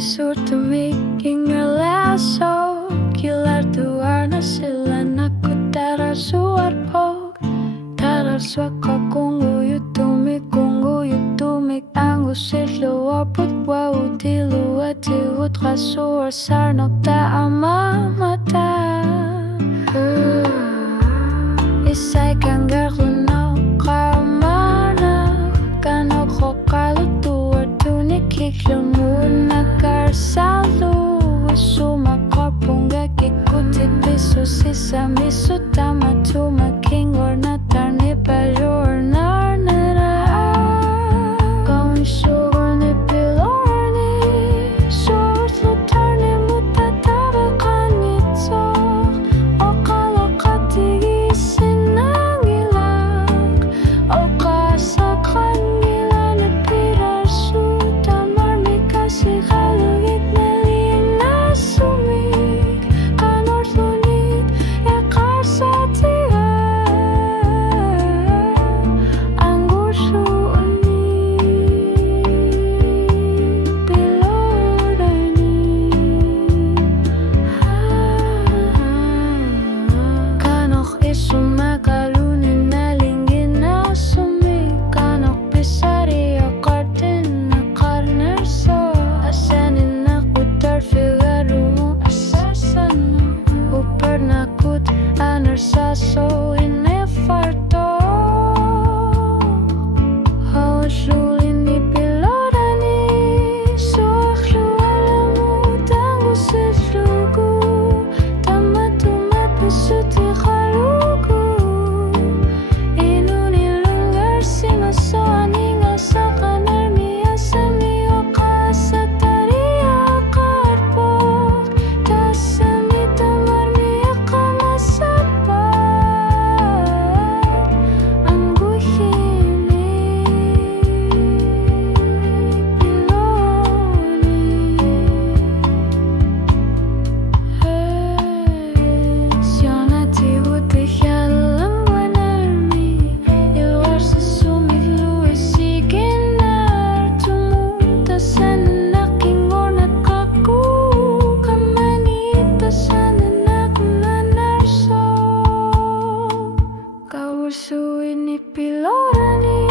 Sorte making lasso Kilar tuarna sila naku tarar suarpok Tarar suaka kungu yutumik Angu sitlu aput wau tilu atiwut rasur sarnok ta amamata Isai kanggar lunok kamana Kanok hokalu tuar tunik hiklungun Salu sumaka punga kikutit piso sisa miso tama tuma king or natar ni pajor narnara Going sugar Nipiloorani Short lutar ni mutatara kanitso Okalo katigi sinangilang Okasa kangilang Nipirar suta marmika sikalo So in a farto How slowly Nipiloorani So akhlu alamu tangu sitlugu Tamatumat pisuti khalugu Inuni lungar simaso aninga sa kanar miyasami okasa tariya karpok Tasami tamar miyaka masapa Nipiloorani